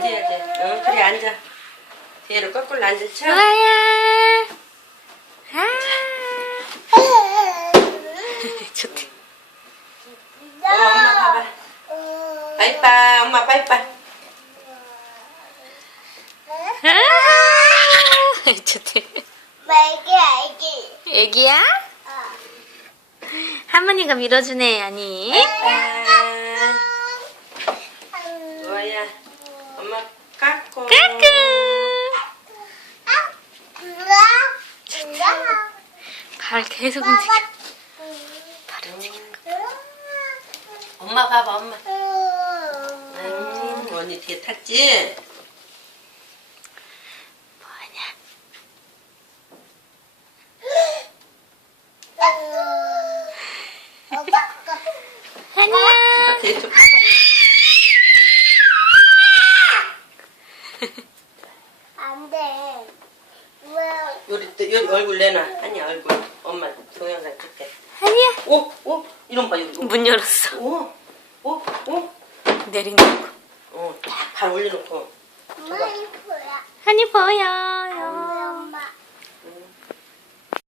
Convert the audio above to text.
앉아야 돼. 어, 그래, 앉아. 뒤로 거꾸로 앉아쳐. 좋아요. 아. 좋대. 어, 엄마 봐봐. 음... 빠이빠 엄마 빠이빠이. 아아 좋대. 애기, 애기. 애기야? 할머니가 밀어주네, 아니. 좋아요. 엄마 까꿍 까꿍 발 계속 움직여 발 움직여 엄마 봐봐 엄마 음, 응. 응. 뭐, 언니 뒤에 탔지? 안녕. 안녕. 안 돼. 왜? 요리, 요 얼굴 내놔. 아니 얼굴. 엄마 동영상 찍게. 아니야. 오, 오. 이런 봐, 여문 열었어. 오, 오, 오. 내린다고. 어, 딱발 올려놓고. 엄마, 하니 보여. 하니 보여.